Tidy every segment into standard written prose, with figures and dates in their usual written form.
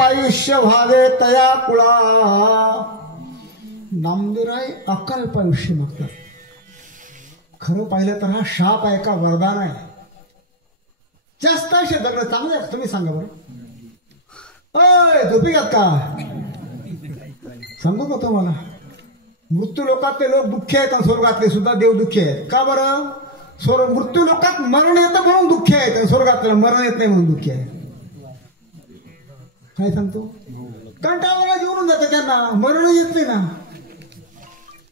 आयुष्य व्हावे तया कुळा. नामदेवराय अकल्प आयुष्य मागतात. खरं पाहिलं तर हा शाप आहे का वरदान आहे? जास्त आयुष्य जगणं चांगलं आहे? तुम्ही सांगा बरं. अय झोपी घात का? सांगू का तुम्हाला, मृत्यू लोकातले लोक दुःखी आहेत आणि स्वर्गातले सुद्धा देव दुःखी आहेत. का बरं? मृत्यू लोकात मरण येतं म्हणून दुःखी आहेत आणि स्वर्गातलं मरण येत नाही म्हणून दुःखी आहे. काय सांगतो? कंटाळा जेवून जातं त्यांना, मरण येत नाही ना.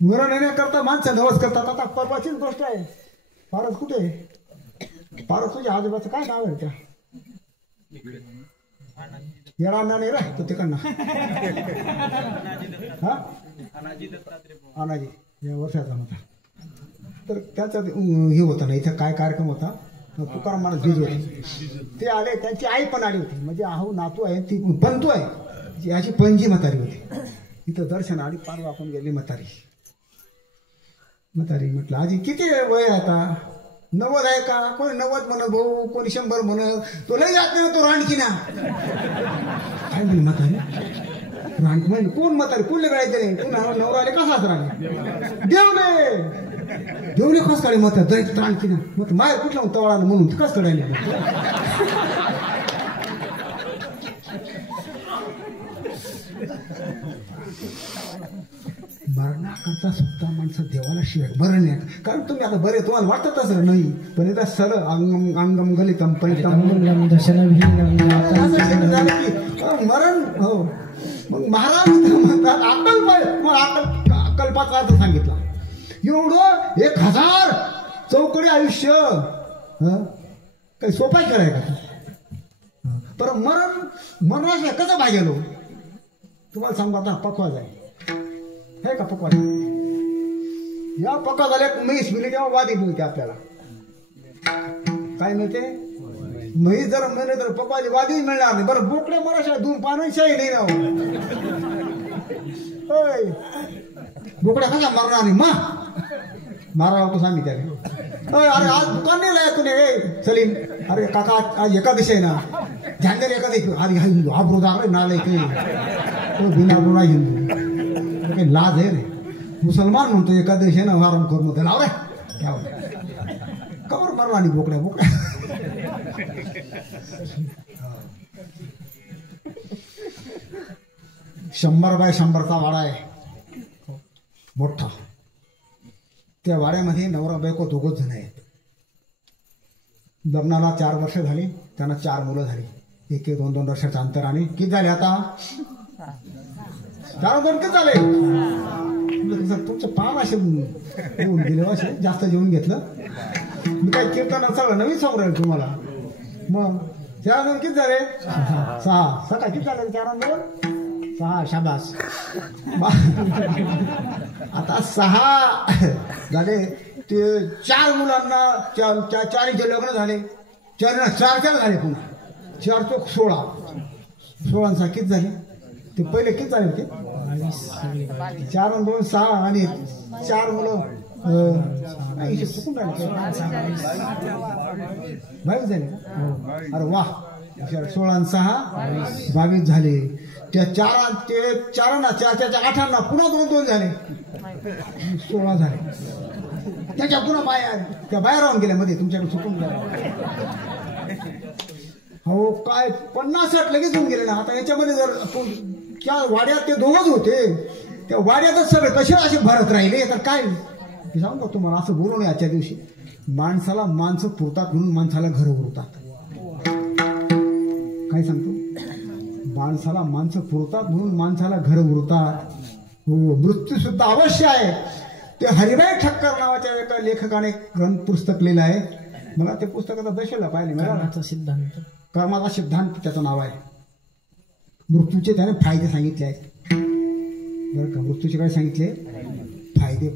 मरण येण्याकरता माणसं नवस करतात. आता परवाचीच गोष्ट आहे. पारस कुठे? पारस तुझ्या आजोबाचं काय नाव आहे? त्या येणार नाही रे तो तिकडनं. हा अनाजी या वर्षाचा होता. तर त्याचा हे होता ना, इथं काय कार्यक्रम होता, तुकाराम महाराज बीज होते. ते आले, त्यांची आई पण आली होती. म्हणजे आहो नातू आहे, ती पंतू आहे, याची पणजी म्हातारी होती. इथं दर्शन आली, पार वाकून गेली म्हातारी. म्हटलं आजी किती वय आहे आता? 90 आहे का? कोणी 90 म्हणत भाऊ, कोणी 100 म्हणत. तो लई जात नाही तो रानकी ना. काय म्हणली म्हातारी? रानकी म्हणजे कोण म्हातारी? कोणले गळायचं नाही. पुन्हा नवरा आले कसाच राहिले देवले कस काढे मत जायचं रानकी ना. मग माहेर कुठलं तवळानं म्हणून कस काढायला? मरणाकरता सुद्धा माणसं देवाला शिवाय बरं नाही. कारण तुम्ही आता बरे तुम्हाला वाटत असं नाही, पण एकदा सरळ अंगम गलितम परितम मरण. हो मग महाराज म्हणतात अकल्पाचा अर्थ सांगितला. एवढं 1000 चौकडी आयुष्य काही सोपाय कराय का? पर मरणाशिवाय कसं भाग्य लो? तुम्हाला सांगू आता पक्वा जाईल हे का? पक्वा या पक्का झाल्या म्हैस मिळली तेव्हा वादी मिळते आपल्याला. काय मिळते? म्हैस जर मिळले तर पक्वाची वादी मिळणार नाही. बरं बोकड्या मराशिवाय दोन पानांशाही नाही ना. बोकड्या कशा मरणार नाही? मग मारावं कसं आम्ही त्याला. अरे आज दुकान नाही लाय तुने सलीम. अरे काका आज एकादशी आहे ना, झांडेर एकादशी. अरे हिंदू आब्रोदार नालाय काही बिना बुरा हिंदू काही लाज आहे रे. मुसलमान म्हणतो एकादशी ना आराम करू मध्ये लाव रे. कवर मारला आणि बोकड्या 100 बाय 100चा वाडा आहे मोठा. त्या वाड्यामध्ये नवरा बायको 2 जण आहेत. लग्नाला 4 वर्ष झाली. त्यांना 4 मुलं झाली. 1-2 वर्षाच्या अंतराने. किती झाले आता? 4 किती झाले? तुमचं पान असे येऊन गेले, असे जास्त जेवून घेतलं. मी काय कीर्तन सगळं नवीन सांगू राहील तुम्हाला. मग 4 किती झाले? 6. सकाळ किती झाले? 4-2-6. शाबास. आता 6 झाले. ते 4 मुलांना 4 लग्न झाले. 4 झाले. पुन्हा 4 चोक 16. 16 किती झाले? ते पहिले किती झाले होते? 4-2-6 आणि 4 मुलं 22 झाले. अरे वा. 16-6 22 झाले. त्या 4 8 पुन्हा 2 झाले. 16 झाले. त्याच्या पुन्हा त्या बाहेर राहून गेल्या मध्ये तुमच्याकडे चुकून गेला. हो काय 50-60 लगेच होऊन गेले ना. आता याच्यामध्ये जर त्या वाड्यात ते 2च होते. त्या वाड्यातच सगळे कसे असे भरत राहिले तर काय सांगू का तुम्हाला? असं बोलू नये आजच्या दिवशी. माणसाला माणसं पुरतात म्हणून माणसाला घर उरतात. काय सांगतो? माणसाला माणसं पुरतात म्हणून माणसाला घर उरतात. हो मृत्यू सुद्धा अवश्य आहे. ते हरिभाई ठक्कर नावाच्या एका लेखकाने ग्रंथ पुस्तक लिहिलं आहे. मला ते पुस्तकाचा दशेला पाहिले मिळाला. सिद्धांत कर्माचा सिद्धांत त्याचं नाव आहे. मृत्यूचे त्याने फायदे सांगितले आहेत बरं का. मृत्यूचे काय सांगितले? फायदे.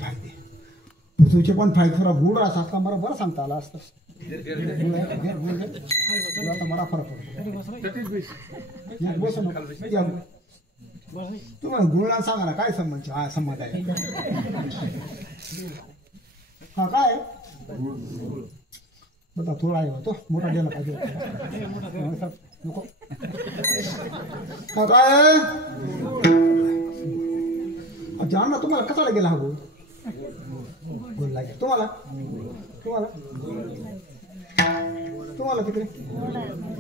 मृत्यूचे पण फायदे थोडा गुड असतात का? मला बरं सांगता आला असतं. आता मला फरक पडतो. तुम्हाला गुळला सांगा ना काय संमत आहे? हा काय बघा थोडा आहे तो मोठा गेला पाहिजे नको. काय अण्णा तुम्हाला कसा लागेल हा गोड? गोड लागेल तुम्हाला तुम्हाला तुम्हाला तिकडे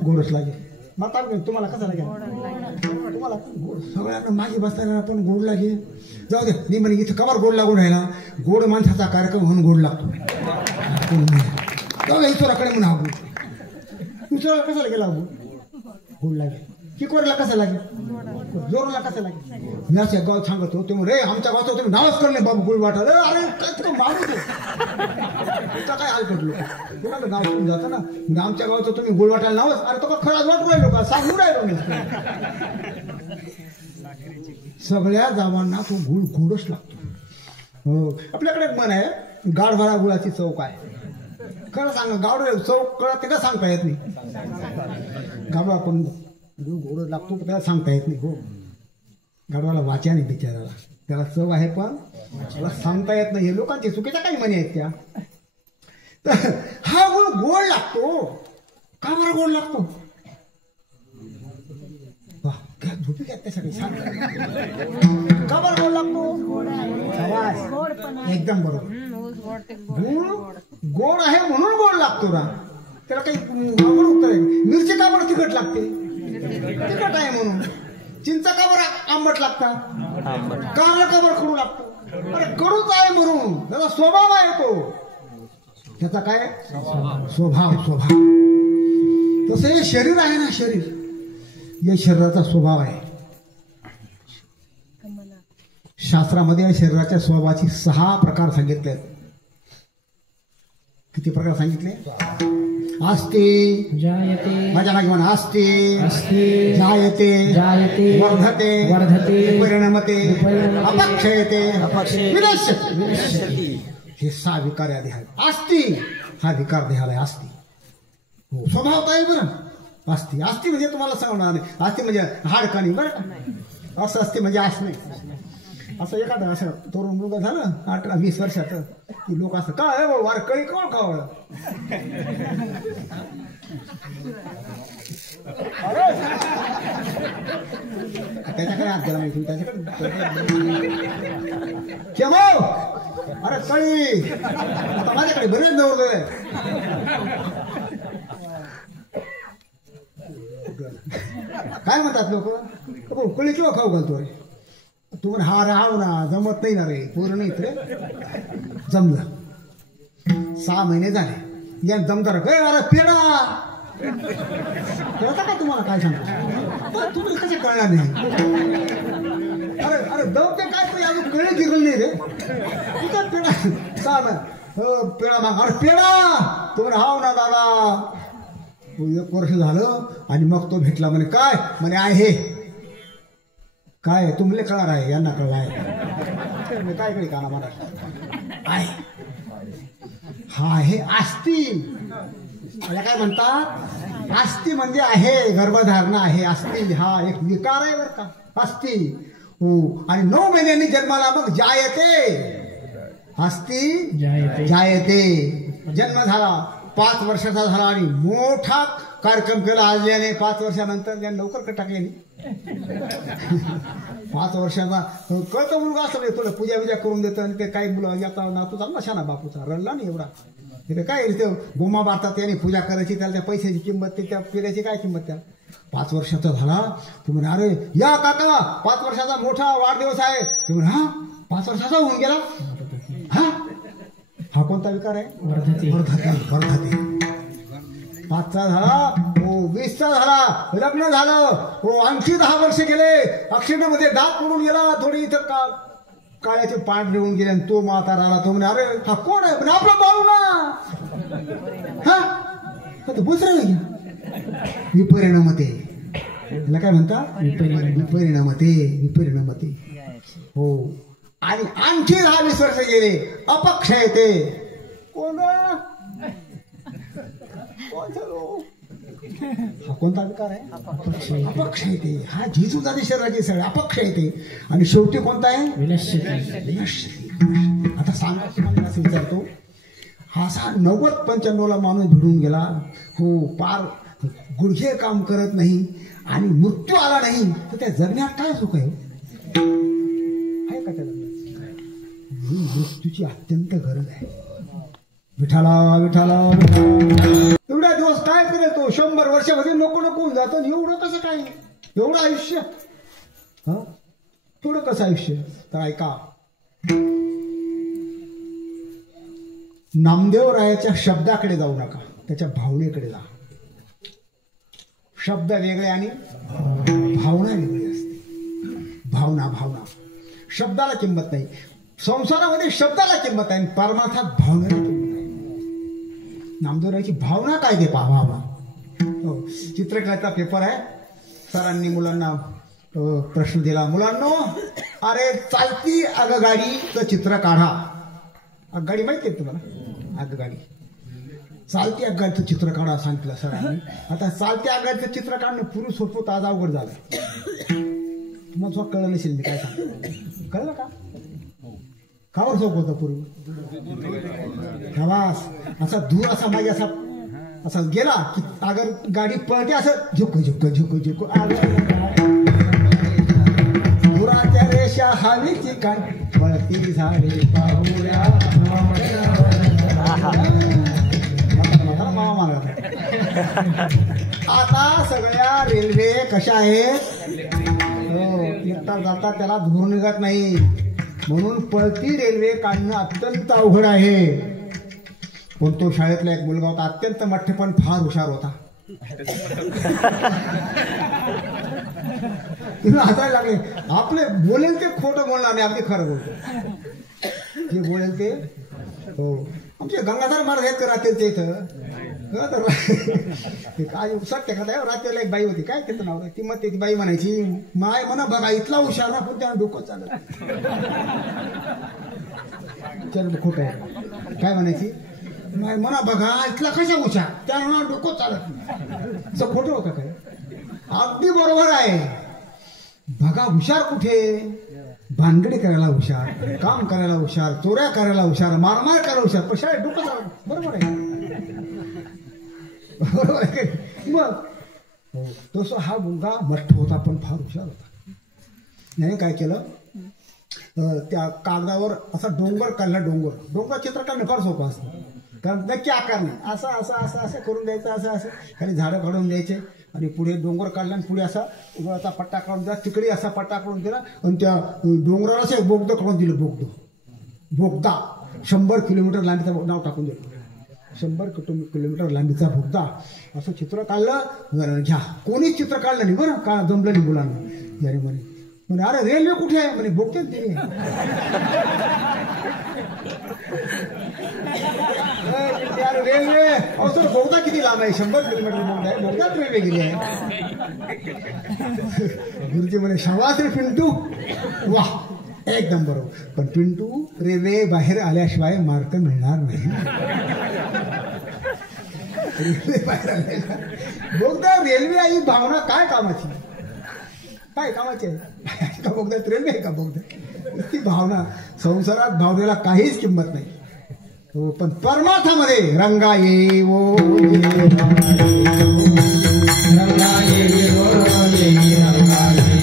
गोडच लागेल. माता तुम्हाला कसा लागेल? तुम्हाला गोड. सगळ्यांना माझी बसताना पण गोड लागेल. जाऊ दे मी म्हणे इथं कवर गोड लागून राहिला. गोड माणसाचा कार्यक्रम म्हणून गोड लागतो. जाऊ दे ईश्वराकडे म्हणून हा गोड. ईश्वराला कसा लागेल हा गोड? गोड लागेल. चिकोरला कसं लागेल? जोरला कसं लागेल? मी असं गाव सांगत होतो रे आमच्या गावचं तुम्ही नावच करणे बाबू गोड वाटायला. अरे काय तुला मारू दे काय हाल पडलो कोणाला गाव सोडून जातं ना. आमच्या गावचं तुम्ही गोड वाटायला नावच. अरे तो खराच वाटू राहिलो का? सांगू राहिलो नाही. सगळ्या गावांना तो गुळ गोडच लागतो. हो आपल्याकडे एक म्हण आहे गाढवाला गुळाची चव काय. खरं सांगा गावडे चव कळत ते का सांगता येत नाही. गाडवा पण गुळ गोड लागतो त्याला सांगता येत नाही. हो गाडवाला वाचा नाही बिचाराला. त्याला चव आहे पण त्याला सांगता येत नाही. हे लोकांची चुकीच्या काही म्हणी आहेत त्या. तर हा गुळ गोड लागतो. का बरं गोड लागतो? झोपी घ्या त्यासाठी सांग का बरं गोड लागतो? एकदम बरोबर. गुळ गोड आहे म्हणून गोड लागतो ना. त्याला काही उत्तर आहे. मिरची का बरं तिखट लागते? तिखट आहे म्हणून. चिंचा का बरं आंबट लागतात? कारला का बरं कडू लागतो? अरे कडूच आहे म्हणून. त्याचा स्वभाव आहे तो. त्याचा काय स्वभाव. तसं हे शरीर आहे ना शरीर या शरीराचा स्वभाव आहे. शास्त्रामध्ये या शरीराच्या स्वभावाची 6 प्रकार सांगितले आहेत. किती प्रकार सांगितले? अस्ति जायते माझ्या मागे म्हणा अस्ति जायते वर्धते परिणमते अपक्षयते विनश्यति. हे 6 विकार या देहात. अस्ति हा विकार देहाला आहे. अस्ति हो स्वभाव काय बरं. अस्ति म्हणजे तुम्हाला सांगणार नाही. अस्ति म्हणजे हाडकानी बरं. असं अस्ति म्हणजे असं नाही. असं एखादं असं तरुण मुलगा झालं 18-20 वर्षाचं की लोक असं काय वारकळी कोण खावलं. त्याच्याकडे हात गेला माहिती त्याच्याकडे अरे कळी आता माझ्याकडे बरेच नवरदेव आहे. काय म्हणतात लोक कळी किंवा खाऊ घालतो रे. तू म्हण हा राहाव ना जमत नाही ना रे. पोरं नाहीत रे. जमलं 6 महिने झाले या जमदार अरे पेडा कळता का तुम्हाला? काय सांगतो तुम्ही कसे कळणार नाही? अरे दमते काय तरी अजून कळे गिरल नाही रे. कुठं पेडा 6 महिने पेडा माग. अरे पेडा तू म्हण हाव ना दादा. 1 वर्ष झालं आणि मग तो भेटला म्हणे काय म्हणे आहे काय तुमले कळणार आहे यांना कळलं आहे काय कडे काना मला आहे. हा आहे अस्ति. याला काय म्हणतात? अस्ति म्हणजे आहे गर्भधारणा आहे. अस्ति हा एक विकार आहे बरं का. अस्ति हो. आणि 9 महिन्यांनी जन्माला मग जायते. अस्ति जायते जन्म झाला 5 वर्षाचा झाला आणि मोठा कार्यक्रम केला आल्याने 5 वर्षानंतर त्यांनी लवकर टाकले. 5 वर्षाचा कळतं मुलगा असं थोडं पूजा बिजा करून देतं आणि ते काही मुलं आता नातू चालला शाना बापूचा रडला नाही एवढा. तिथे काय ते गोमा मारतात त्याने पूजा करायची त्याला त्या पैशाची किंमत ते त्या पिढ्याची काय किंमत त्या. 5 वर्षाचा झाला तू म्हणे अरे या काका 5 वर्षाचा मोठा वाढदिवस आहे. तू म्हणे हा 5 वर्षाचा होऊन गेला. हा कोणता विकार आहे? वर्धते. 5चा झाला हो 20चा झाला लग्न झालं हो आणखी 10 वर्ष गेले. अक्षरमध्ये दात पडून गेला. थोडी इथं काळ्याचे पाठ देऊन गेले आणि तो म्हातारा आला. तो म्हणे अरे हा कोण आहे? म्हणे आपला बाळू ना. हा दुसरं नाही विपरिणामते. त्याला काय म्हणतात? विपरिणामते हो. आणि आणखी 10-20 वर्ष गेले अपक्षयते. कोण हा कोणता विकार आहे? अपक्षयते. हा झिजू जाते शरीराची सगळे अपक्षयते. आणि शेवटी कोणता आहे? विनश्यति. आता सांगा तुम्हाला असं विचारतो हा असा 90-95ला माणूस भिडून गेला हो. पार गुडघे काम करत नाही आणि मृत्यू आला नाही तर त्या जगण्यात काय सुख आहे का त्या जगण्यात? मृत्यूची अत्यंत गरज आहे. विठाला विठाला एवढ्या दिवस काय करेल तो? 100 वर्षामध्ये नको नको होऊन जातो. एवढं कसं काय? एवढं आयुष्य थोडं कसं आयुष्य? तर ऐका, नामदेवरायाच्या शब्दाकडे जाऊ नका, त्याच्या भावनेकडे जा. शब्द वेगळे आणि भावना वेगळी असते. भावना भावना शब्दाला किंमत नाही. संसारामध्ये शब्दाला किंमत आहे, परमार्थात भावनेला किंमत आहे. नामदेवरायाची भावना काय ते पाहा. हो, चित्रकलेचा पेपर आहे. सरांनी मुलांना प्रश्न दिला, मुलांनो अरे चालती आगगाडीचं चित्र काढा. आगगाडी माहिती आहे तुम्हाला? आगगाडी, चालती आगगाडीचं चित्र काढा सांगितलं सरांनी. आता चालती आगगाडीचं चित्र काढणं पुरुष सोपं आज अवघड झालं. तुम्हाला स्वतः कळलं नसेल मी काय सांगतो. कळलं का? कावर सोप होतं पूर्वी? प्रवास असा दूर असा मागे असा गेला की अगर गाडी पळते असं झुक झुक झुक झुक दुराच्या रेषा हवीची काय पळती झाली पाहुऱ्या मामा मागा. आता सगळ्या रेल्वे कशा आहेत? येता जाता त्याला धूर निघत नाही, म्हणून पळती रेल्वे काढणं अत्यंत अवघड आहे. पण तो शाळेतला एक मुलगा होता, अत्यंत मठ्ठ पण फार हुशार होता. हसायला लागले. आपले बोलेल ते खोटं बोलणार नाही, अगदी खरं बोलतो. जे बोलेल ते हो. आमचे गंगाधर महाराज आहेत राहतील ते इथं काय सत्य कथा. रात्रीला एक बाई होती, काय त्याचं नाव ती मग ती बाई म्हणायची, माय म्हणा बघा इथला हुशार ना पण त्यानं डोकं चालत. चल खोटं आहे. काय म्हणायची? माय म्हणा बघा इथला कशा हुशार, त्यानं डोकं चालत नाही. असं खोटं होतं काय? अगदी बरोबर आहे. बघा हुशार कुठे? भानगडी करायला हुशार, काम करायला हुशार, चोऱ्या करायला हुशार, मारमार करायला हुशार, पण शाळेत डोकं चालत. बरोबर आहे, बरोबर आहे. मग तसं हा मुलगा मठ्ठ होता पण फार हुशार होता. याने काय केलं, त्या कागदावर असा डोंगर काढला. डोंगर चित्र काढणं फार सोपं असतं, कारण नक्की आकार नाही. असं असं असं असं करून द्यायचं, असं असं खाली झाडं काढून द्यायचे आणि पुढे डोंगर काढला आणि पुढे असा उघडाचा पट्टा काढून दिला, तिकडे असा पट्टा काढून दिला आणि त्या डोंगराला असं बोगदं काढून दिलं. बोगदा 100 किलोमीटर लांबीचं नाव टाकून दिलं. 100 किलोमीटर लांबीचा बोगदा असं चित्र काढलं. घ्या, कोणीच चित्र काढलं नाही बरं का, जमलं नाही मुलांना. याने म्हणे अरे रेल्वे कुठे आहे? म्हणे बोगदेच ते. रेल्वे असं बोगदा किती लांब आहे? 100 किलोमीटर बोगदा आहे, बोगदाच रेल्वे गेली आहे. गुरुजी म्हणे शाबास रे पिंटू, वाह एकदम बरोबर. पण पिंटू, रेल्वे बाहेर आल्याशिवाय मार्क मिळणार नाही. रेल्वे बाहेर आल्या बोगदा रेल्वे ही भावना काय कामाची? काय कामाची आहे का बोगदात? रेल्वे आहे का बोगदा? ती भावना. संसारात भावनेला काहीच किंमत नाही. पण परमार्थामध्ये रंगा ये वो रंगा ये वो रंगा ये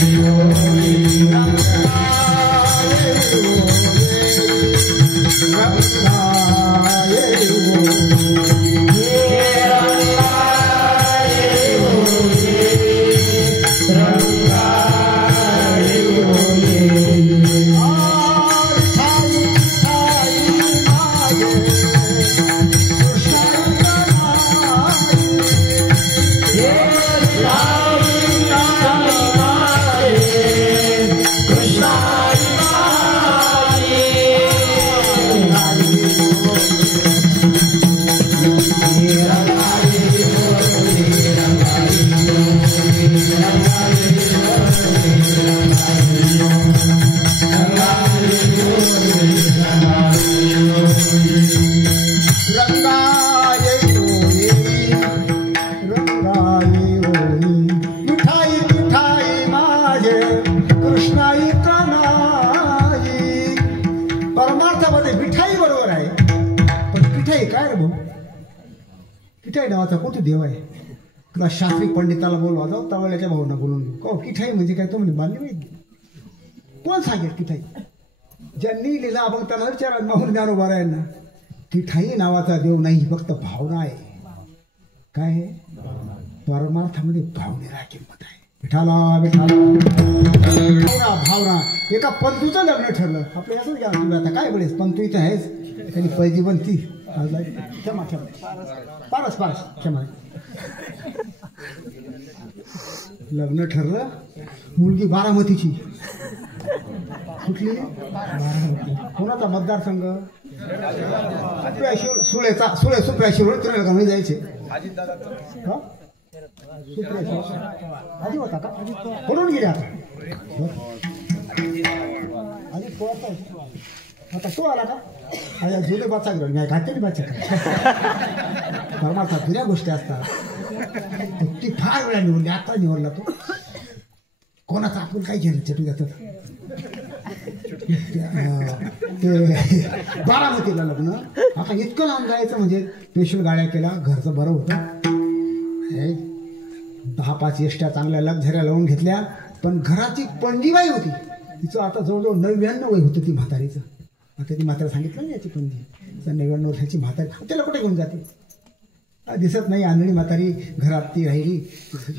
तुला शास्त्री पंडिताला बोलवा जाऊ तवल्याच्या भाऊंना बोलून घेऊ किठाई म्हणजे काय तो म्हणे बांधली माहिती कोण सांगेल किठाई ज्यांनी लिहिला आपण त्यांना विचारा माहून ज्ञानोबा यांना किठाई नावाचा देव नाही फक्त भावना आहे काय आहे परमार्थामध्ये भावनेला किंमत आहे विठाला विठाला भावना एका पंतूचं लग्न ठरलं आपल्या असं घ्या तुम्ही आता काय बोलेस पंतू इथं आहेच त्यांनी पैजी बनती क्षमा क्षमा पारस पारस क्षमा लग्न ठरलं मुलगी बारामतीची कुठली बारामती कोणाचा मतदारसंघ सुळेचा सुळे सुप्रियाशिवर तुला लग्न जायचे आधी होता का पडून गेले आता आधी आता तो आला का जुने बाचा घेऊन नाही घातलेली बाचा धर्माचा जुन्या गोष्टी असतात ती फार वेळा निवडली आता निवडला तो कोणाचा आपण काय घेणं चटू जात ते बारामतीला लग्न आता इतकं लांब जायचं म्हणजे स्पेशल गाड्या केल्या घरचं बरं होतं 10-5 एसट्या चांगल्या लक्झऱ्या लावून घेतल्या पण घराची पणजीबाई होती तिचं आता जवळजवळ 99 वय होतं ती म्हातारीचं आता ती म्हातारी सांगितलं ना याची पणजी 99 वर्षाची म्हातारी त्याला कुठे घेऊन जाते दिसत नाही आंधळी म्हातारी घरात ती राहिली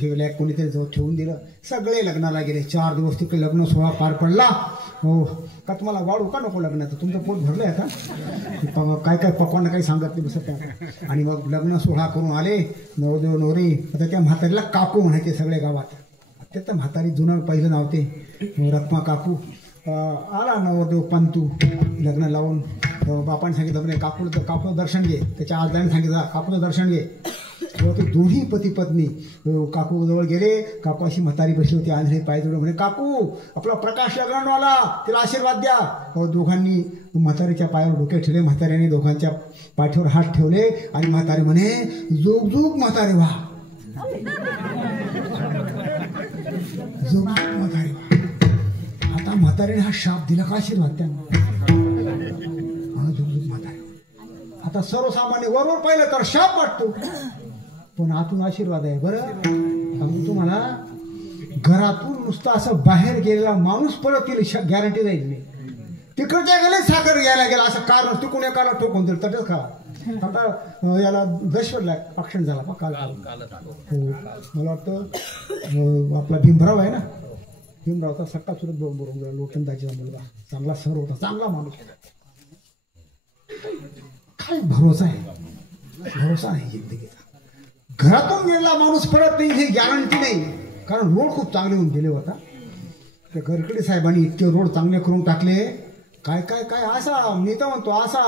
ठेवल्या कोणीतरी जवळ ठेवून दिलं सगळे लग्नाला गेले 4 दिवस तिकडे लग्न सोहळा पार पडला हो का तुम्हाला वाढू का नको लग्नाचं तुमचं पोट भरलंय आता काय काय पकवान काही सांगत नाही बसत त्या आणि मग लग्न सोहळा करून आले नवरदेव नवरी आता त्या म्हातारीला काकू म्हणायचे सगळ्या गावात अत्यंत म्हातारी जुनं पहिलं नाव ते रत्मा काकू आला नवरदेव पंतू लग्न लावून बापाने सांगितलं म्हणे काकूचं दर्शन घे त्याच्या आजदाने सांगितलं काकूचं दर्शन घे ते दोन्ही पती पत्नी काकू जवळ गेले काकू अशी म्हातारी बसली होती आंधळे पाय जोडून म्हणे काकू आपला प्रकाश लग्नवाला तिला आशीर्वाद द्या दोघांनी म्हातारीच्या पायावर डोके ठेवले म्हाताऱ्याने दोघांच्या पाठीवर हात ठेवले आणि म्हातारी म्हणे जुग जुग म्हातारे व्हा जुग म्हातारे व्हा आता म्हातारीने हा शाप दिला का आशीर्वाद त्यांना आता सर्वसामान्य वरवर पाहिलं तर शाप वाटतो पण आतून आशीर्वाद आहे बरं सांगू तुम्हाला घरातून नुसतं असं बाहेर गेलेला माणूस परत येईल गॅरंटी राहील नाही तिकडच्या गेले साखर यायला गेला असं कारण तिकून एकाला ठोकून दिलं तटच खा आता याला दशवरला ॲक्सिडेंट झाला पा काल हो मला वाटतं आपला भीमराव आहे ना भीमरावचा सट्टा सुरत बरोबर गेला लोटंदाजीचा मुलगा चांगला सर होता चांगला माणूस काय भरोसा आहे भरोसा नाही जिंदगीचा घरातून गेलेला माणूस परत नाही हे गॅरंटी नाही कारण रोड खूप चांगले होऊन गेले होता त्या गडकरी साहेबांनी इतके रोड चांगले करून टाकले काय काय काय असा मी तर म्हणतो असा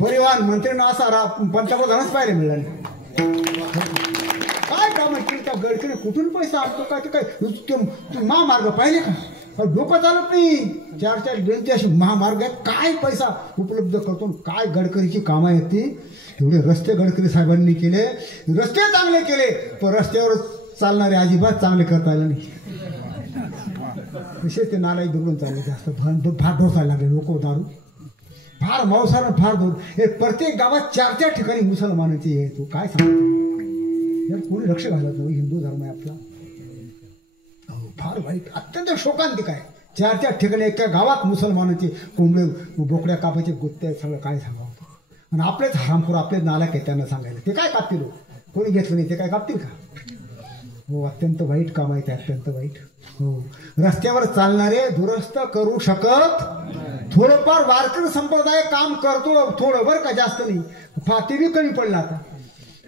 परिवहन मंत्र्यांना असा पंतप्रधानच पाहायला मिळाला काय काम केली त्या गडकरी कुठून पैसा आणतो काय ते काय महामार्ग पाहिले का डोकं चालत नाही 4-4 लेनचे असे महामार्ग आहेत काय पैसा उपलब्ध करतो काय गडकरीची कामं आहेत ती एवढे रस्ते गडकरी साहेबांनी केले रस्ते चांगले केले पण रस्त्यावर चालणारे अजिबात चांगले करता आले नाही तसेच ते नालाही दुर्गून चालले जास्त फार ढोसायला लागले लोक दारू फार मांसाहार फार दूर हे प्रत्येक गावात 4-4 ठिकाणी मुसलमानाची आहे तू काय सांगतो यार कोणी लक्ष घालत नाही हिंदू धर्म आहे आपला फार वाईट अत्यंत शोकांतिक आहे 4-4 ठिकाणी एका गावात मुसलमानाचे कोंबडे बोकड्या कापायचे गुत्ते सगळं काय सांगावं आणि आपलेच हरामखोर आपलेच नालायक आहे त्यांना सांगायला ते काय कापतील कोणी घेतलं नाही ते काय कापतील का हो अत्यंत वाईट काम आहे ते अत्यंत वाईट हो रस्त्यावर चालणारे दुरुस्त करू शकत थोडंफार वारकरी संप्रदाय काम करतो थोडं बरं का जास्त नाही ते बी कमी पडलं आता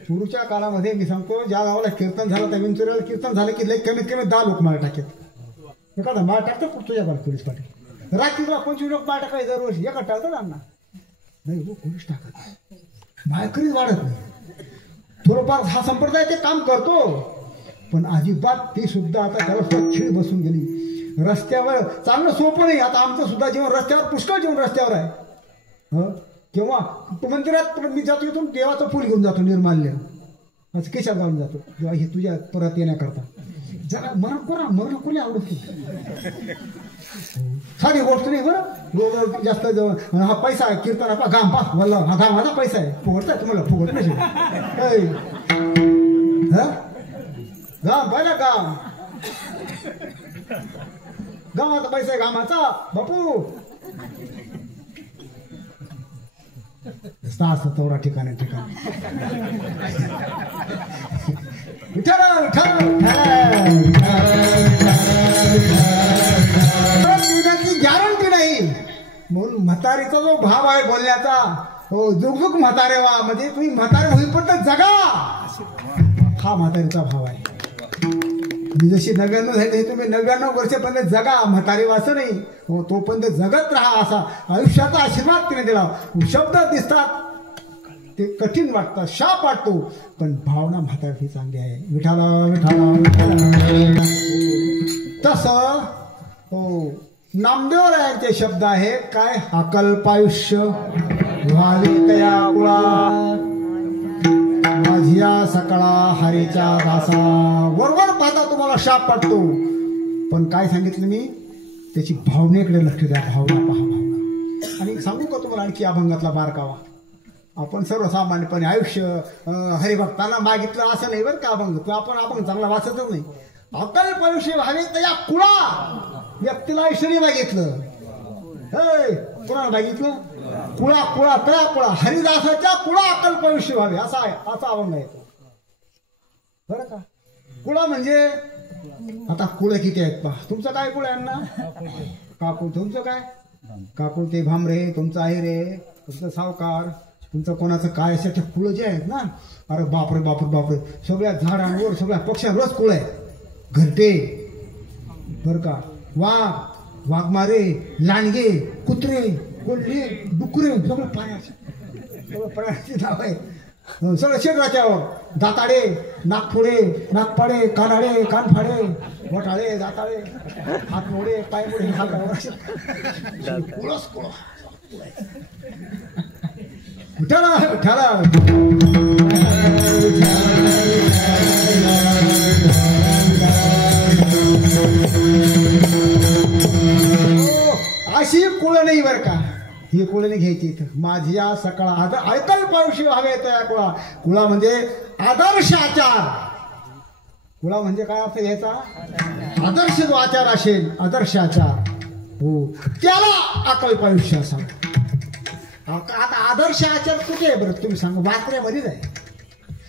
पूर्वीच्या काळामध्ये मी सांगतो ज्या गावाला कीर्तन झालं त्या विंचुऱ्याला कीर्तन झालं की लई कमीत कमी 10 लोक माळ टाकतात एखादा माळ टाकतात तुझ्या गावात पोलीस पाटील रात्रीला 25 लोक माळ टाकायचं दरवर्षी एका टाकतात अण्णा नाही हो कोणीच टाकत माळकरीच वाढत नाही थोडंफार हा संप्रदाय ते काम करतो पण अजिबात ती सुद्धा आता त्याला खीळ बसून गेली रस्त्यावर चालणं सोपं नाही आता आमचं सुद्धा जीवन रस्त्यावर पुष्कळ जीवन रस्त्यावर आहे केव्हा मंदिरात मी जातो इथून देवाचं फुल घेऊन जातो निर्माल्य असं केशात घालून जातो जेव्हा हे तुझ्या परत येण्याकरता जरा मरण कोणी आवडत नाही साधी गोष्ट नाही बरं जास्त हा पैसा आहे कीर्तन आपला घाम पा मला हा घाम माझा पैसा आहे फुगडताय तुम्हाला फुगट नाही घाम पहिला घाम घामाचा पैसा आहे घामाचा बापू असं तेवढा ठिकाणी गॅरंटी नाही म्हणून म्हातारीचा जो भाव आहे बोलण्याचा हो जुगजुग म्हातारे वा म्हणजे तुम्ही म्हातारे होईपर्यंत जगा हा म्हातारीचा भाव आहे. जशी 99 झाली तुम्ही 99 वर्षापर्यंत जगा म्हातारी वाच नाही हो तोपर्यंत जगत राहा असा आयुष्याचा आशीर्वाद तिने दिला. शब्द दिसतात ते कठीण वाटतात शाप वाटतो पण भावना म्हातारी चांगली आहे. विठाला विठाला विठाला तस हो नामदेवरायांचे शब्द आहे काय अकल्पायुष्य व्हावी तया कुळा माझ्या सकळा हरीच्या दासा. बरोबर पाहता तुम्हाला शाप वाटतो पण काय सांगितलं मी त्याची भावनेकडे लक्ष द्या. भावना पहा भावना. आणि सांगू का तुम्हाला आणखी अभंगातला बारकावा आपण सर्वसामान्यपणे आयुष्य हरिभक्तांना मागितलं असं नाही बरं का अभंग आपण आपण चांगला वाचतच नाही. अकल्पायुष्य व्हावे तया कुळा व्यक्तीला ईश्वरी मागितलं कुणाला मागितलं कुळा कुळा तया कुळा हरिदासाच्या कुळा अकल्पायुष्य व्हावे असा आहे असा अभंग आहे बरं का. कुळा म्हणजे आता कुळ किती आहेत पहा. तुमचं काय कुळ आहे ना काकू तुमचं काय काकू ते भामरे तुमचं आहे रे तुमचं सावकार तुमचं कोणाचं काय अशा कुळ जे आहेत ना अरे बापरे बापरे बापरे सगळ्या झाडांवर सगळ्या पक्ष्यांवरच कुळ आहे. घरटे बर का वाघ वाघमारे लांडगे कुत्रे कोल्हे डुकरे सगळं प्राण्याचे नाव आहे. सगळं शरीराच्यावर दाताडे नागफोडे नागपाडे कानाडे कानफाडे मोठाळे दाताळे हात मोडे पाय मोडे कुळस कुळ ठरा ठरा अशी कुळ नाही बर का ही कुळ नाही घ्यायची इथं. माझ्या सकाळ अकल्पायुष्य व्हावे त्या कुळा. कुळा म्हणजे आदर्श आचार. कुळा म्हणजे काय अर्थ घ्यायचा आदर्श जो आचार असेल आदर्श आचार हो त्याला अकल्पायुष्य असावं. आता आदर्श आचार कुठे आहे बरं तुम्ही सांगा वारकऱ्यामध्येच आहे.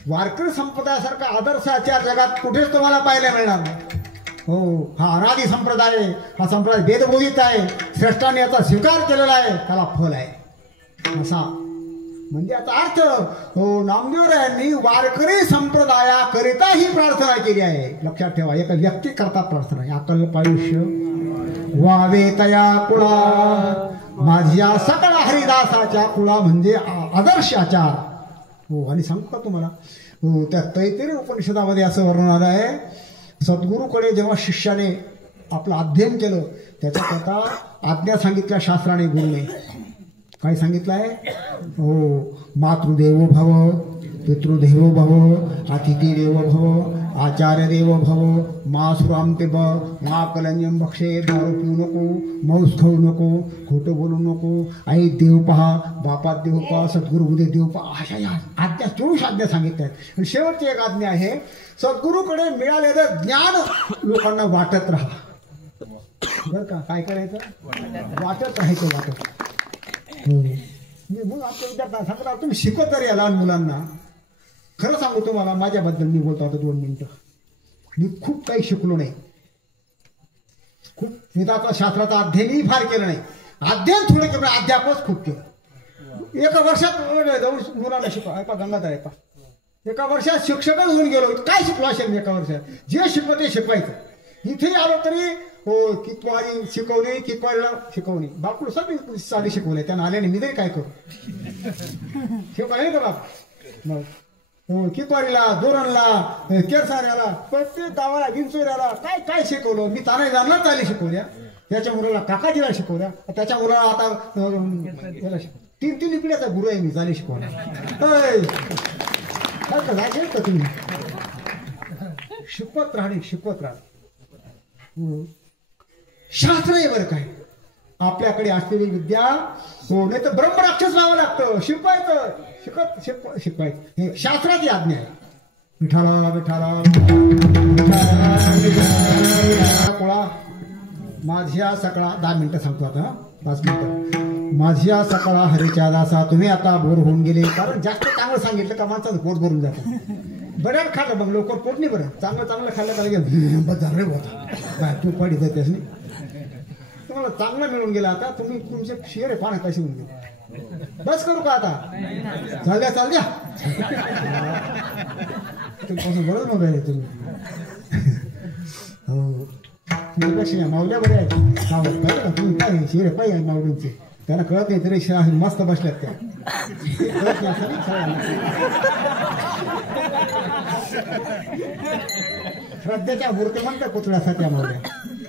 वारकरी संप्रदायासारखा आदर्श आचार जगात कुठेच तुम्हाला पाहायला मिळणार नाही. हो हा अनादी संप्रदाय हा संप्रदाय वेदबोधित आहे. श्रेष्ठांनी याचा स्वीकार केलेला आहे त्याला फल आहे असा म्हणजे याचा अर्थ हो नामदेवरायांनी वारकरी संप्रदायाकरिता ही प्रार्थना केली आहे. लक्षात ठेवा एका व्यक्ती करता प्रार्थना आहे. अकल्पायुष्य व्हावे तया कुळा माझ्या सकळ हरिदासाच्या कुळा म्हणजे आदर्श आचार हो. आणि सांगू का तुम्हाला हो त्या तैत्तिरीय उपनिषदामध्ये असं वर्णन आलं आहे सद्गुरूकडे जेव्हा शिष्याने आपलं अध्ययन केलं त्याच्याकरता आज्ञा सांगितल्या शास्त्राने गुरुने काय सांगितलं आहे हो मातृदेवो भव पितृदेवो भव अतिथी देवो भव आचार्य देवो भव मा सुराम ते मा कलंजम भक्षे दारू पिऊ नको मौस खाऊ नको खोटं बोलू नको आई देव पहा बापात देव पहा सद्गुरूमध्ये देव पहा अशा या आज्ञा 24 आज्ञा सांगितल्या आहेत. शेवटची एक आज्ञा आहे सद्गुरूकडे मिळालेलं ज्ञान लोकांना वाटत राहा बरं का. काय करायचं वाटत राहायचं वाटत मग आपल्या विद्यार्थ्यांना सांगता तुम्ही शिकवत तरी या लहान मुलांना. खरं सांगू तुम्हाला माझ्याबद्दल मी बोलतो आता 2 मिनिटं. मी खूप काही शिकलो नाही खूप वेदाचा शास्त्राचा अध्ययनही फार केलं नाही. अध्ययन थोडं केलं अध्यापच खूप केलं. एका वर्षात जाऊन मुलांना शिकवा का गंगाधर आहे का एका वर्षात शिक्षकच होऊन गेलो. काय शिकलो असेल मी एका वर्षात जे शिकवं ते शिकवायचं. इथे आलो तरी हो कितवारी शिकवणे कितवारीला शिकवणे बापू सगळी साडी शिकवले त्यांना आल्याने मी तरी काय करू शिकवाय का बाप मग हो कितवारीला दोरणला केरसाऱ्याला प्रत्येक गावाला विंचोऱ्याला काय काय शिकवलं. मी तानाही जाणार चाली शिकवल्या त्याच्या मुलाला काकाजीला शिकवल्या त्याच्या मुलाला आता याला शिकव 3 पिढ्याचा गुरु आहे मी चाली शिकवल्या. का तुम्ही शिकवत राहणे शिकवत राहणे शास्त्र आहे बरं काय आपल्याकडे असलेली विद्या हो नाही तर ब्रह्मराक्षस व्हावं लागतं शिकवायचं शिकवायचं हे शास्त्राची आज्ञा आहे. विठाला विठाला कोळा माझ्या सकाळा 10 मिनिटं सांगतो आता 5 मिनिटं. माझ्या सकाळा हरीच्या दासा तुम्ही आता बोर होऊन गेले. कारण जास्त चांगलं सांगितलं का माणसाचं पोट भरून जातं. बऱ्याच खाल्लं मग लवकर पोट नाही बरं. चांगलं खाल्लं का बस झालं रे होता तू पडी जातेस नाही. तुम्हाला चांगलं मिळून गेलं. आता तुम्ही तुमचे शेअर आहे पाण्यात कशी होऊन गेले. बस करू का आता चाल द्या तुमपासून बरंच मग आहे तुम्ही. हो मावल्या बऱ्या आहेत पाहिजे का तुम्ही काय शेरे पाहिजे मावळींचे. त्यांना कळत नाही तरी मस्त बसल्यात त्या. कळत नाही श्रद्धेच्या मूर्ती म्हणतात पुतळ्यासारख्या मावल्या.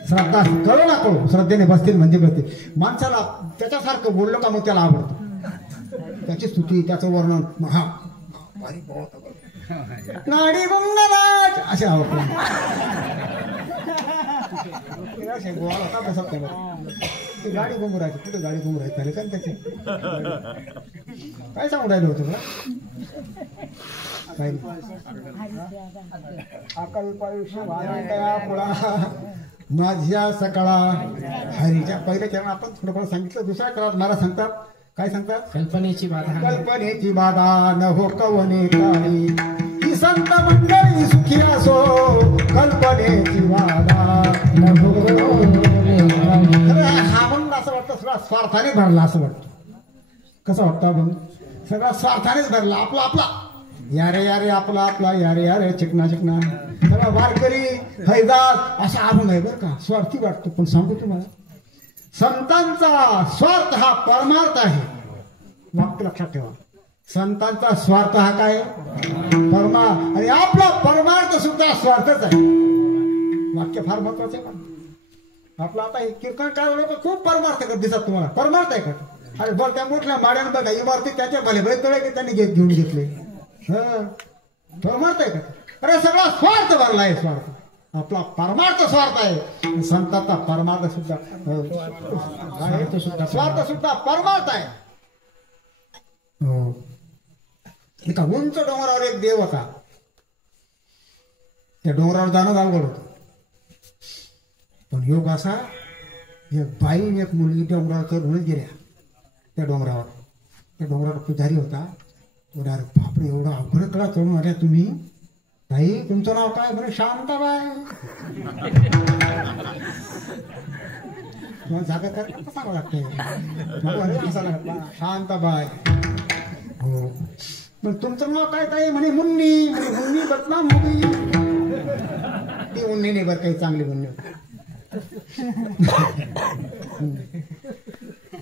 श्रद्धा कळू ना कळू श्रद्धेने बसतील म्हणजे बसतील. माणसाला त्याच्यासारखं बोललो का मग त्याला आवडतं. त्याची स्तुती त्याचं वर्णन नाडी गुंगराज असे आवडतं. ती गाडी घुमरायची कुठे गाडी घुमरायची झाली का त्याची काय सांगून राहिलं होतं का काय माझ्या सकाळा हरीच्या पहिल्या चरण आपण थोडंफार सांगितलं. दुसऱ्या चरणात महाराज सांगतात काय सांगतात कल्पनेची बाधा न हो कवने काळी ही संत मंडळी सुखी असो कल्पनेची बाधा न हो. हा म्हणून असं वाटतं सगळा स्वार्थाने भरला असं वाटतं. कसं वाटतं मग सगळा स्वार्थानेच भरला. आपला यारे आपला यारे चिकना सगळा वारकरी हैदात असा अभंग आहे बरं का. स्वार्थी वाटतो. पण सांगू तुम्हाला संतांचा स्वार्थ हा परमार्थ आहे. वाक्य लक्षात ठेवा. संतांचा स्वार्थ हा काय परमा आणि आपला परमार्थ सुद्धा स्वार्थच आहे. वाक्य फार महत्वाचं आहे. आपला आता कीर्तन काय लोक खूप परमार्थ करत दिसतात तुम्हाला. परमार्थ आहे का अरे बरं त्या मोठल्या माड्यानं बघा इमारती त्याच्या भले भले तळे की त्यांनी घेऊन घेतले. परमार्थ आहे का अरे सगळा स्वार्थ भरला आहे. स्वार्थ आपला परमार्थ स्वार्थ आहे. संतांचा परमार्थ सुद्धा स्वार्थ सुद्धा परमार्थ आहे. एका उंच डोंगरावर एक देव होता. त्या डोंगरावर जाणं अवघड होतं. पण योग असा एक बाई एक मुलगी डोंगरावर चढूनच गेल्या. त्या डोंगरावर पुजारी होता. बापरे एवढा अवघड कडा चढून आल्या तुम्ही. ताई तुमचं नाव काय बरं. शांताबाई. जागा कर कसं सांगावं लागतंय शांताबाई. हो पण तुमचं नाव काय ताई म्हणे मुन्नी. मुन्नी बदला मुली ती मुन्नी नाही बरं काही चांगली मुन्नी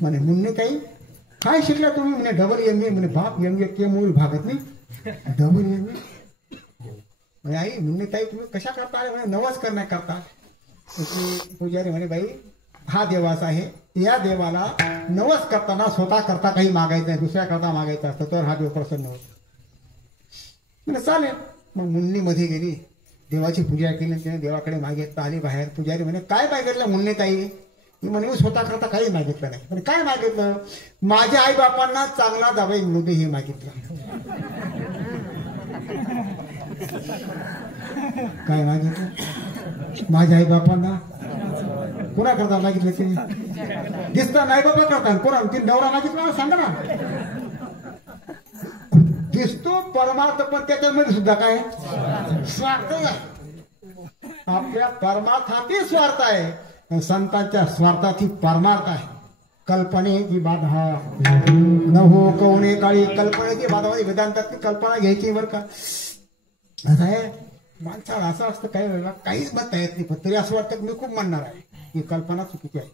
म्हणे मुन्नी ताई काय शिकला तुम्ही म्हणे डबल MA म्हणे बाप MA ते मूळ भागत नाही डबल MA. आई मुन्नी ताई तुम्ही कशा करता आले म्हणे नवस करण्याकरता. पुजारी म्हणे बाई हा देवाचा आहे. या देवाला नवस करताना स्वतः करता काही मागायचं नाही दुसऱ्या करता मागायचं असतं तर हा देव प्रसन्न होतो. म्हणजे चालेल. मग मुन्नी मध्ये गेली देवाची पूजा केली. तिने देवाकडे मागितलं आली बाहेर. पुजारी म्हणे काय मागितलं मुन्नी ताई. म्हणे मी स्वतः करता काही मागितलं नाही. पण काय मागितलं माझ्या आई बापांना चांगला जावई मिळू दे हे मागितलं. काय मागितलं माझ्या आई बापांना कोणा करता मागितलं ते दिसता नाही बाबा करता कोणा ती नवरा मागितला सांगा ना. दिसतो परमार्थ पण त्याच्यामध्ये सुद्धा काय स्वार्थ आहे. आपल्या परमार्थातही स्वार्थ आहे. संतांच्या स्वार्थाची परमार्थ आहे. कल्पनेची बाधा न हो कवने काळी. कल्पनेची बाधा म्हणजे वेदांतातली कल्पना घ्यायची बरं का. असं आहे माणसाला असं असतं काही वेळेला काहीच म्हणता येत नाही. पण तरी असं वाटतं की मी खूप म्हणणार आहे ही कल्पना चुकीची आहे.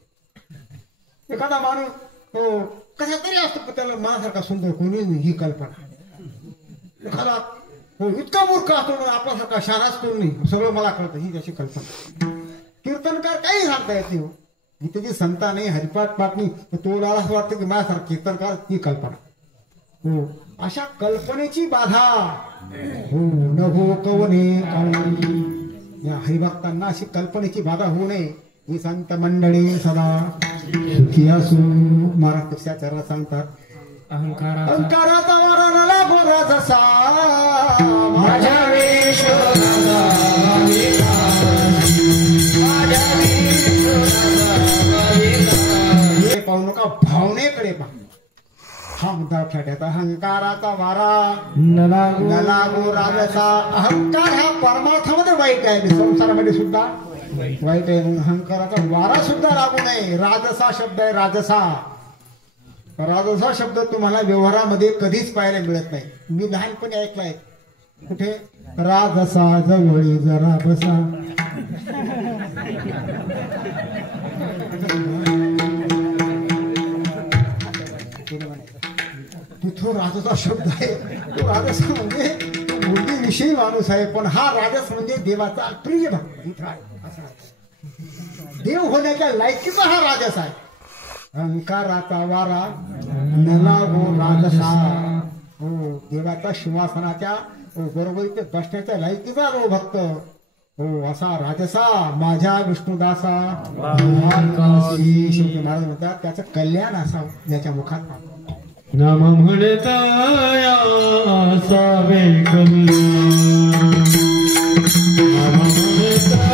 एखादा माणूस हो कसा तरी असतो त्याला मनासारखा सुंदर कोणीच नाही ही कल्पना. एखादा हो इतका मूर्ख असतो आपल्यासारखा शानाच कोण नाही सगळं मला कळतं ही त्याची कल्पना. कीर्तनकार काही सांगता येत नाही. त्याची संता नाही हरिपाठ पाठ नाही तो असं वाटतं की माझ्यासारखं कीर्तनकार ही कल्पना. हो अशा कल्पनेची बाधा हो न हो कवने काळी. या हरिभक्तांना अशी कल्पनेची बाधा होऊ नये ही संत मंडळी सदा सुखी असू महाराज कृष्णाचार्य सांगतात. अहंकाराचा वारा न लागो राजसा माझ्या पाहू नका भावनेकडे पहा. हा मुद्दा लक्षात ठेवा. अहंकाराचा वारा न लागो राजसा. अहंकार हा परमार्थामध्ये वाईट आहे, संसारामध्ये सुद्धा वाईट आहे. म्हणून अहंकाराचा वारा सुद्धा लागू नये. राजसा शब्द आहे. राजसा शब्द तुम्हाला व्यवहारामध्ये कधीच पाहायला मिळत नाही. मी लहानपणी ऐकलाय. कुठे? राजसा जवळी जरा बसा. तो राजसा शब्द आहे. तो राजस म्हणजे बुद्धीविषयी माणूस आहे, पण हा राजस म्हणजे देवाचा प्रिय भक्त. देव होण्याच्या लायकीचा हा राजस आहे. अहंकाराचा वारा न लागो राजसा. हो, देवाच्या सिंहासनाच्या बरोबर बसण्याच्या लायकीचा जो भक्त हो असा राजसा माझ्या विष्णुदासा. शेवटी महाराज म्हणतात त्याचं कल्याण असावं ज्याच्या मुखात नाम म्हणता सावे कल्याण. नाम म्हणता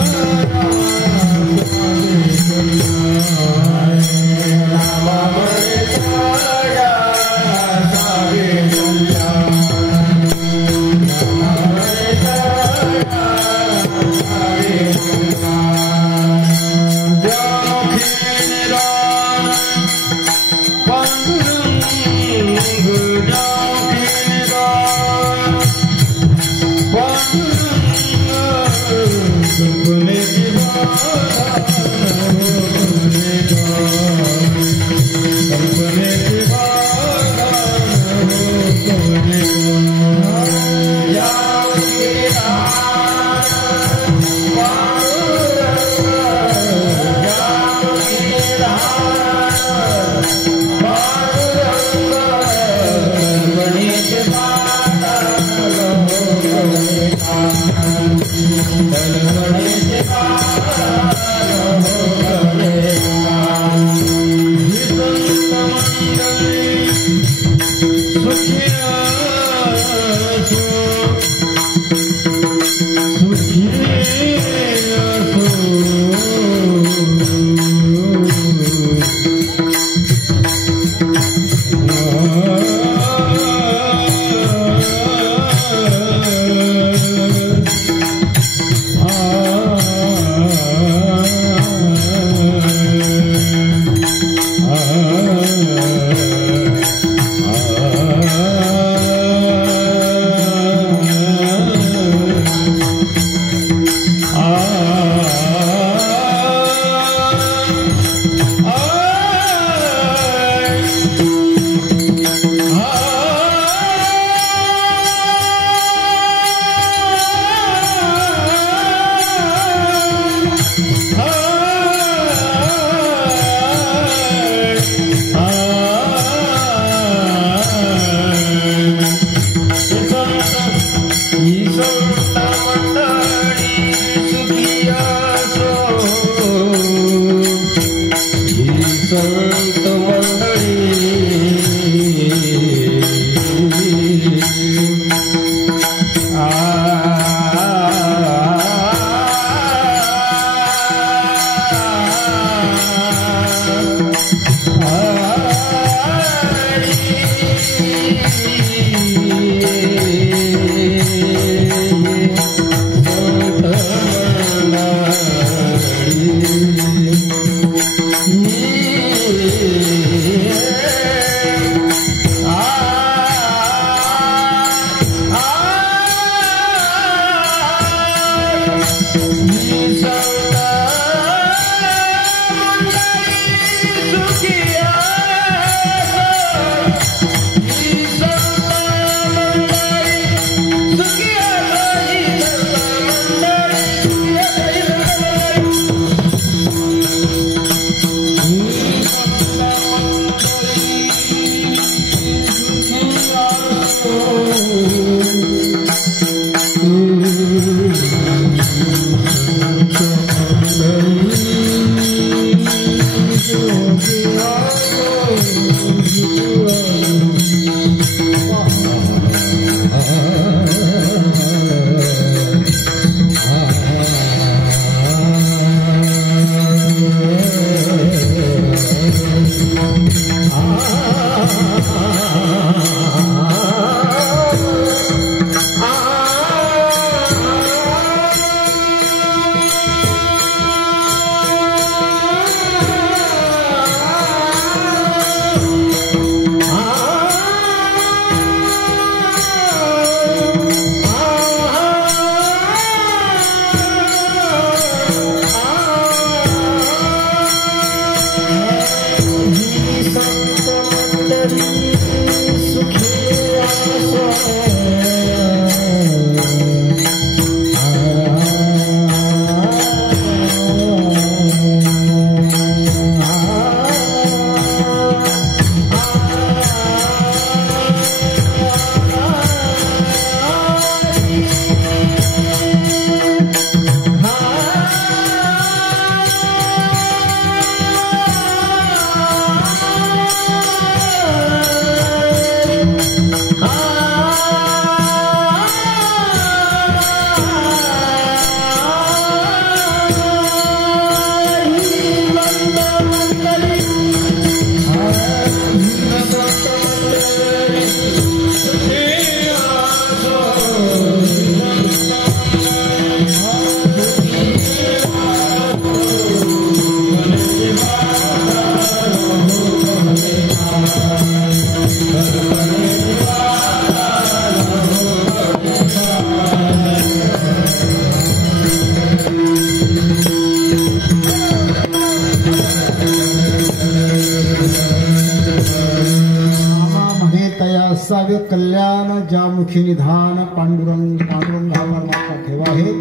असावे कल्याण ज्या मुखी निधान पांडुरंग पांडुरंगावर माता ठेवा आहे.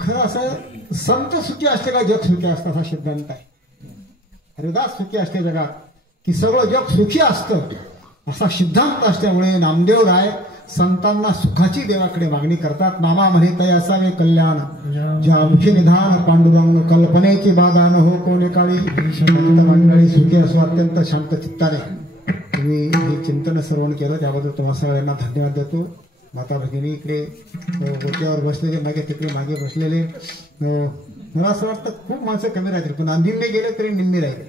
खरं असं संत सुखी असते का जग सुखी असतं असा सिद्धांत आहे. हरिदास सुखी असते जगात की सगळं जग सुखी असतं असा सिद्धांत असल्यामुळे नामदेव राय संतांना सुखाची देवाकडे मागणी करतात. नामा म्हणे असावे कल्याण ज्या मुखी निधान पांडुरंग कल्पनेची बाधा न हो कोणी काळी. मंडळी सुखी असो अत्यंत शांत चित्ताने तुम्ही हे चिंतन श्रवण केलं त्याबद्दल तुम्हाला सगळ्यांना धन्यवाद देतो. माता भगिनी इकडे गोट्यावर बसलेले मागे तिकडे मागे बसलेले मला असं वाटतं खूप माणसं कमी राहतील पण निम्मे गेले तरी निम्मे राहिले.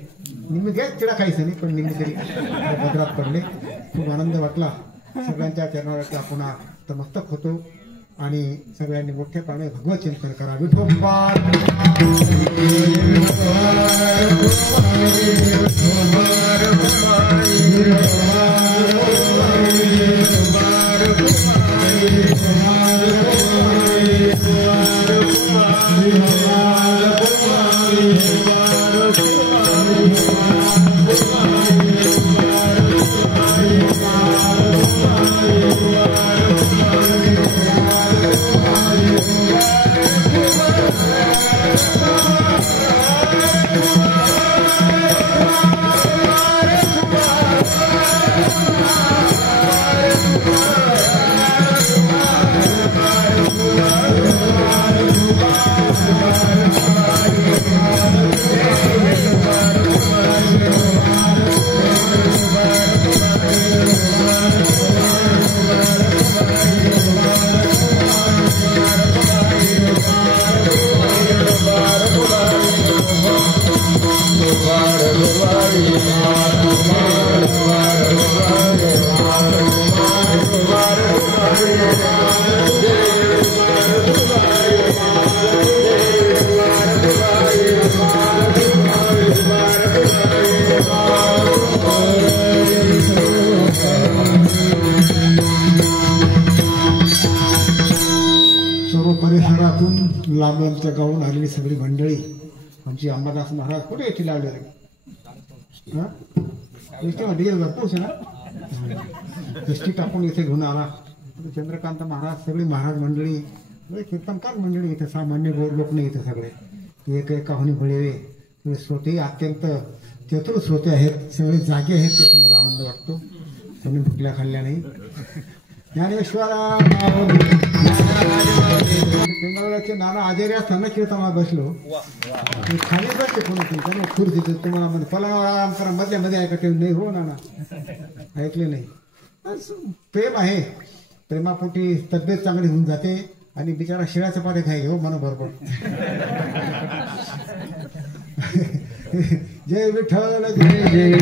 निम्मे घ्यायच तिला काहीच नाही पण निम्मे तरी पदरात पडले. खूप आनंद वाटला. सगळ्यांच्या चरणावर पुन्हा तमस्तक होतो आणि सगळ्यांनी मोठ्या प्राणे भगवत चिंतन करा. विठोबा लांबच्या गावून आलेली सगळी मंडळी आमची अंबादास महाराज कुठे याची लावले डिझेल भरपूरच ना एसटी टाकून इथे घेऊन आला. चंद्रकांत महाराज सगळी महाराज मंडळी कीर्तनकार मंडळी इथे सामान्य लोक नाही इथे सगळे एक एकाहून बळेवे श्रोते अत्यंत चतुर श्रोते आहेत सगळे जागे आहेत त्याचा मला आनंद वाटतो. कोणी भुकल्या खाल्ल्या नाही. ज्ञानेश्वरा पिंगळाचे नाना आजारी असताना कीर्तनाला बसलो खाली बसते कोणी खुर्ची तुम्हाला म्हणजे फलाना आराम करा मधल्या मध्ये ऐकत नाही हो नाना ऐकले नाही. प्रेम आहे प्रेमापोटी तब्येत चांगली होऊन जाते आणि बिचारा शिळा चपात्या खाय हो मन बरोबर. जय विठ्ठल जय जय